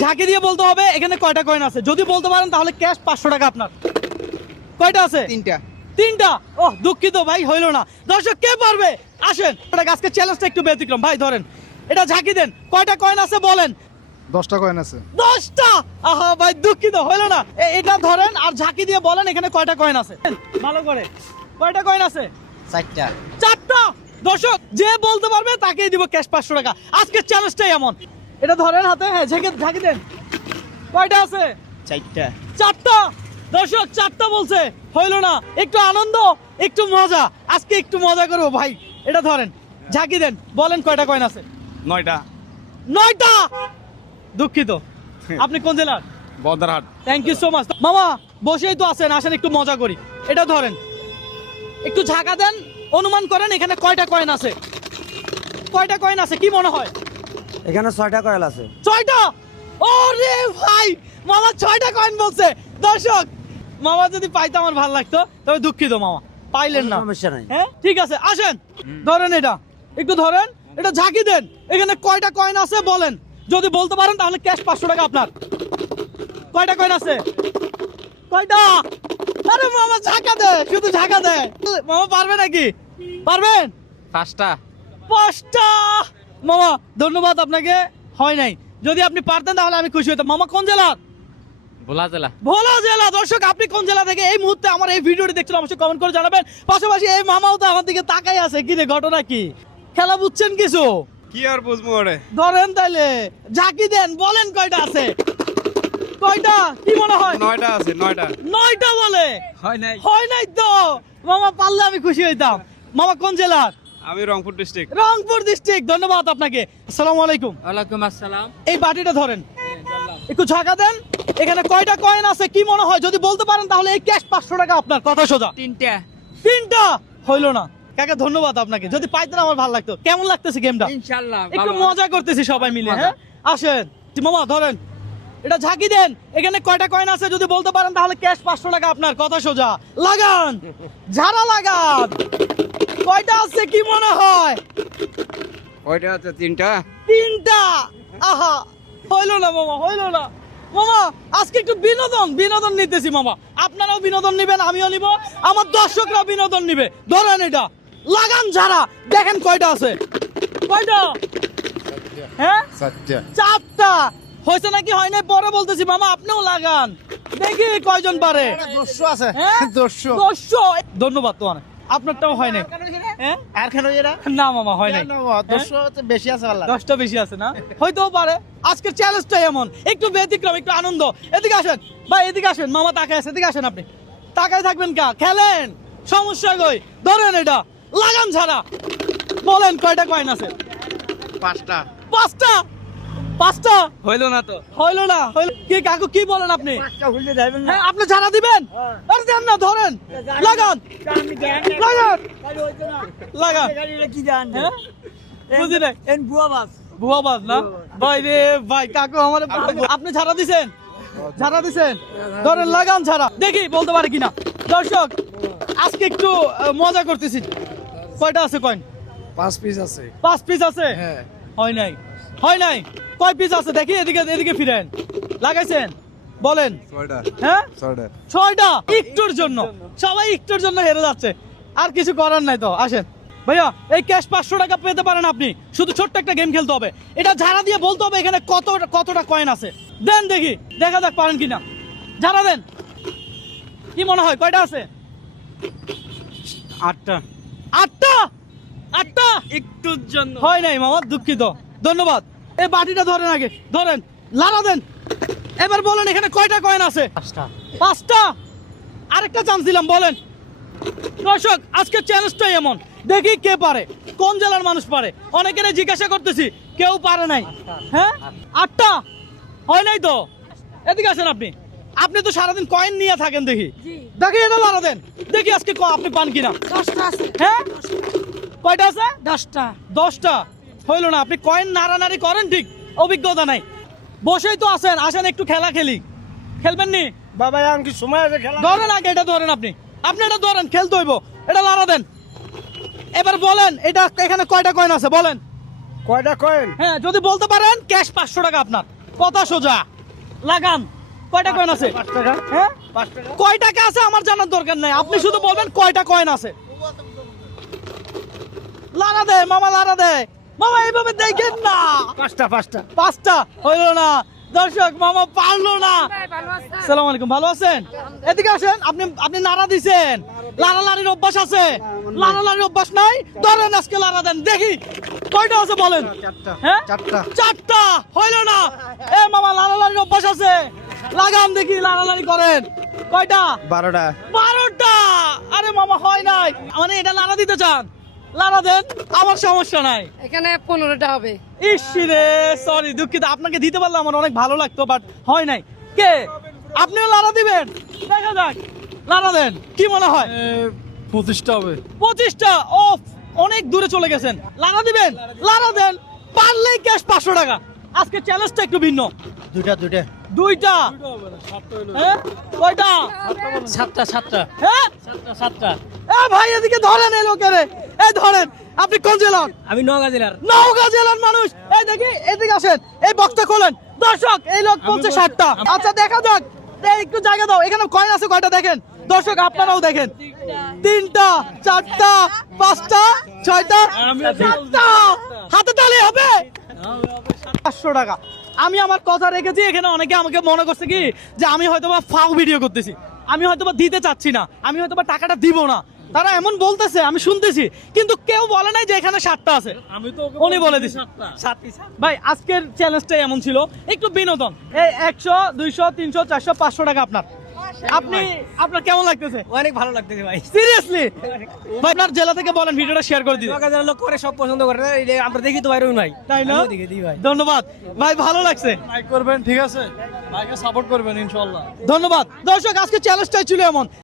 ঝাঁকি দিয়ে বলতে হবে এখানে কয়টা কয়েন আছে। যদি বলতে পারেন তাহলে ক্যাশ 500 টাকা আপনার। কয়টা আছে? তিনটা। ওহ দুঃখিত ভাই, হইলো না। দর্শক কে পারবে? আসেন, আজকে চ্যালেঞ্জটা একটু ব্যতিক্রম। ভাই ধরেন, এটা ঝাঁকি দেন, কয়টা কয়েন আছে বলেন। 10টা কয়েন আছে। 10টা। আহা ভাই দুঃখিত, হইলো না। এটা ধরেন আর ঝাঁকি দিয়ে বলেন এখানে কয়টা কয়েন আছে। ভালো করে, কয়টা কয়েন আছে? 4টা। 4টা। দর্শক যে বলতে পারবে তাকেই দিব ক্যাশ 500 টাকা। আজকে চ্যালেঞ্জটাই এমন। এটা ধরেন হাতে, হ্যাঁ ঝাঁকি দেন, কয়টা আছে? 4টা। 4টা। দর্শক 4টা বলছে, হইলো না। একটু আনন্দ, একটু মজা, আজকে একটু মজা করবো ভাই। এটা ধরেন, ঝাঁকি দেন, বলেন কয়টা কয়েন আছে। 9টা। 9টা। দুঃখিত, আপনি কোন জেলার? Badarhat. Thank you so much. মামা বসেই তো আছেন, আসেন একটু মজা করি। এটা ধরেন, একটু ঝাঁকা দেন, অনুমান করেন এখানে কয়টা কয়েন আছে। কয়টা কয়েন আছে কি মনে হয়? এখানে 6টা কয়েল আছে। 6টা। ওরে ভাই, মামা 6টা কয়েন বলছে। দর্শক, মামা যদি পাইতো আমার ভালো লাগতো, তবে দুঃখিত মামা পাইলেন না। সমস্যা নাই। হ্যাঁ ঠিক আছে, আসেন ধরেন এটা, একটু ধরেন, এটা ঝাঁকি দেন, এখানে কয়টা কয়েন আছে বলেন। যদি বলতে পারেন তাহলে ক্যাশ 500 টাকা আপনার। কয়টা কয়েন আছে? কয়টা? আরে মামা ঝাঁকা দে, শুধু ঝাঁকা দে। মামা পারবে নাকি? পারবেন? 5টা। 5টা। মামা ধন্যবাদ আপনাকে, হয় নাই। যদি আপনি পারতেন তাহলে আমি খুশি হতাম। মামা কোন জেলার? ভোলা জেলা। ভোলা জেলা। দর্শক আপনি কোন জেলা থেকে এই মুহূর্তে আমার এই ভিডিওটি দেখছেন অবশ্যই কমেন্ট করে জানাবেন। পাশাপাশি এই মামাও তো আমার দিকে তাকাই আছে, কি রে ঘটনা কি? খেলা বুঝছেন কিছু? কি আর বুঝবো রে। ধরেন তাইলে, ঝাঁকি দেন, বলেন কয়টা আছে। কয়টা কি মনে হয়? 9টা আছে। 9টা। 9টা বলে। হয় নাই। হয় নাই তো। মামা পারলে আমি খুশি হইতাম। মামা কোন জেলার? আমি রংপুর ডিস্ট্রিক্ট। রংপুর ডিস্ট্রিক্ট। ধন্যবাদ আপনাকে। আসসালামু আলাইকুম। ওয়ালাইকুম আসসালাম। এই বাটিটা ধরেন, একটু ঝাঁকা দেন, এখানে কয়টা কয়েন আছে কি মনে হয়। যদি বলতে পারেন তাহলে এই ক্যাশ 500 টাকা আপনার। কথা সোজা। 3টা। 3টা। হইলো না। কাকা ধন্যবাদ আপনাকে, যদি পাইতেন আমার ভালো লাগতো। কেমন লাগতেছে গেমটা? ইনশাআল্লাহ একটু মজা করতেছি সবাই মিলে। হ্যাঁ আসেন মামা ধরেন, এটা ঝাঁকি দেন, এখানে কয়টা কয়েন আছে যদি বলতে পারেন তাহলে ক্যাশ 500 টাকা আপনার। কথা সোজা। লাগান, ঝাড়া লাগান, কয়টা আছে কি মনে হয়? কয়টা আছে? 3টা। 3টা। আহা হইলো না মামা, হইলো না। মামা আজকে একটু বিনোদন নিতেছি মামা। আপনারাও বিনোদন নিবেন, আমিও নিব, আমার দর্শকরা বিনোদন নিবে। ধরেন এটা, লাগান ঝাড়া, দেখেন কয়টা আছে। কয়টা? হ্যাঁ 4টা। হয়েছে নাকি হয় নাই পরে বলতেছি মামা, আপনিও লাগান, দেখি কয়জন পারে। 200 আছে। হ্যাঁ 200। 200। ধন্যবাদ তোমার, আপনারটাও হয় নাই। হ্যাঁ আর কেন এরা? না মামা হয় নাই। 200 বেশি আছে আল্লাহ। 10টা বেশি আছে না? হয়তো পারে। আজকের চ্যালেঞ্জটাই এমন, একটু ব্যতিক্রম, একটু আনন্দ। এদিকে আসেন ভাই, এদিকে আসেন। মামা তাকায় আছে, এদিকে আসেন। আপনি তাকায় থাকবেন কা? খেলেন, সমস্যা কই? ধরেন এটা, লাগান ছাড়া, বলেন কয়টা কয়েন আছে। 5টা। 5টা। 5টা। হইলো না তো। হইলো না। হইলো কি কাকু, কি বলেন আপনি? 5টা হইলে যাবেন না। হ্যাঁ আপনি ছাড়া দিবেন? আরে দেন না, ধরেন, লাগান, আমি জানি না। লাগান, গাড়ি হইতো না। লাগান। গাড়িটা কি জান? হ্যাঁ বুঝি নাই। এন বুয়া বাস। ভুয়াবাজ না ভাই রে ভাই। কাকু আমার, আপনি ঝাড়া দিছেন? ঝাড়া দিছেন? ধরেন লাগান ঝাড়া, দেখি বলতে পারে কিনা। দর্শক আজকে একটু মজা করতেছি। কয়টা আছে কয়েন? 5 পিস আছে। 5 পিস আছে। হ্যাঁ। হয় নাই, হয় নাই। কয় পিস আছে দেখি, এদিকে এদিকে ফিরেন। লাগাইছেন বলেন। 6টা। হ্যাঁ 6টা। 6টা। একটুর জন্য সবাই একটুর জন্য হেরে যাচ্ছে, আর কিছু করার নাই তো। আসেন ভাইয়া, এই ক্যাশ 500 টাকা পেতে পারেন আপনি। শুধু ছোট্ট একটা গেম খেলতে হবে, এটা ঝাড়া দিয়ে বলতে হবে এখানে কতটা কয়েন আছে। দেন দেখি, দেখা যাক পারেন কিনা। ঝাড়া দেন, কি মনে হয় কয়টা আছে? 8টা। 8টা। 8টা। একটুর জন্য। হয় নাই মামা, দুঃখিত। ধন্যবাদ। এই বাটিটা ধরেন আগে, ধরেন, লাড়া দেন। এবার বলেন এখানে কয়টা কয়েন আছে? 5টা। 5টা। আরেকটা চান্স দিলাম, বলেন। দর্শক আজকে চ্যালেঞ্জটাই এমন, দেখি কে পারে, কোন জেলার মানুষ পারে। অনেকের জিজ্ঞাসা করতেছি, কেউ পারে নাই। হ্যাঁ 8টা। হয় নাই তো। এদিকে আসেন আপনি, আপনি তো সারাদিন কয়েন নিয়ে থাকেন, দেখি দেখি এটা লাড়া দেন, দেখি আজকে আপনি পান কিনা। 10টা আছে। হ্যাঁ কয়টা আছে? 10টা। 10টা। হইলো না, আপনি কয়েন নাড়ানাড়ি করেন ঠিক, অভিজ্ঞতা নাই। বসেই তো আছেন, আসেন একটু খেলা খেলি। খেলবেন নি? বাবা এখন কি সময় আছে খেলা? ধরেন আগে এটা ধরেন, আপনি এটা ধরেন, খেলতে হইব। এটা লাড়া দেন। এবার বলেন এটা এখানে কয়টা কয়েন আছে বলেন। কয়টা কয়েন? হ্যাঁ যদি বলতে পারেন ক্যাশ 500 টাকা আপনার। কথা সোজা লাগান। কয়টা কয়েন আছে? 5 টাকা। হ্যাঁ 5 টাকা। কয় টাকা আছে আমার জানার দরকার নাই, আপনি শুধু বলবেন কয়টা কয়েন আছে। লারা দে মামা, লারা দে মামা, এইভাবে দেখেন না। 5টা 5টা। 5টা হইল না দর্শক, মামা পারলো না। সালাম আলাইকুম, ভালো আছেন? এদিকে আসেন। আপনি নাড়া দিছেন, লাড়ালাড়ির অভ্যাস আছে? লাড়ালাড়ির অভ্যাস নাই, ধরেন আজকে লাড়া দেন দেখি কয়টা আছে বলেন। 4টা। হ্যাঁ 4টা। 4টা হইল না। এ মামা লাড়ালাড়ির অভ্যাস আছে, লাগান দেখি লাড়ালাড়ি করেন। কয়টা? 12টা। 12টা। আরে মামা হয় নাই, মানে এটা লাড়া দিতে চান, লাড়া দেন, আমার সমস্যা নাই। এখানে 15টা হবে। ইসরে সরি, দুঃখিত, আপনাকে দিতে পারলে আমার অনেক ভালো লাগতো, বাট হয় নাই। কে আপনিও লাড়া দিবেন? দেখা যাক, লাড়া দেন। কি মনে হয়? 25টা হবে। 25টা। ও অনেক দূরে চলে গেছেন। লাড়া দিবেন? লাড়া দেন, পারলেই ক্যাশ 500 টাকা। আজকে চ্যালেঞ্জটা একটু ভিন্ন। দুইটা। দুইটা। হ্যাঁ কয়টা? 7টা। হ্যাঁ 7টা। এ ভাই এদিকে ধরেন, এই লোকেরে, এই ধরেন। আপনি কোন জেলার? আমি নওগাঁ জেলার। নওগাঁ জেলার মানুষ। এই দেখি, এদিকে আসেন, এই বক্সটা খোলেন। দর্শক এই লোক বলছে 60টা। আচ্ছা দেখা যাক, এই একটু জায়গা দাও। এখানে কয়েন আছে কয়টা দেখেন দর্শক, আপনারাও দেখেন। 3টা, 4টা, 5টা, 6টা, 7টা। হাতে তালি হবে 500 টাকা। আমি আমার কথা রেখেছি। এখানে অনেকে আমাকে মনে করছে কি যে আমি হয়তোবা ফাউ ভিডিও করতেছি, আমি হয়তোবা দিতে চাচ্ছি না, আমি হয়তোবা টাকাটা দিব না। তারা এমন বলতেছে, আমি শুনতেছি, কিন্তু কেউ বলে নাই যে এখানে 7টা আছে। আমি তো উনি বলে দিছে। ভাই আজকের চ্যালেঞ্জটাই এমন ছিল, একটু বিনোদন। এই 100, 200, 300, 400, 500 টাকা আপনার। আপনার কেমন লাগতেছে? অনেক ভালো লাগতেছে ভাই। সিরিয়াসলি ভাই, আপনার জেলা থেকে বলেন, ভিডিওটা শেয়ার করে দিন। নওগাঁ জেলার লোক করে সব পছন্দ করে, এই যে আমরা দেখি তো বাইরেও নাই। তাই না? দেখি দিই ভাই। ধন্যবাদ ভাই, ভালো লাগছে। লাইক করবেন, ঠিক আছে? ভাইকে সাপোর্ট করবেন ইনশাআল্লাহ। ধন্যবাদ দর্শক, আজকে চ্যালেঞ্জটাই ছিল এমন।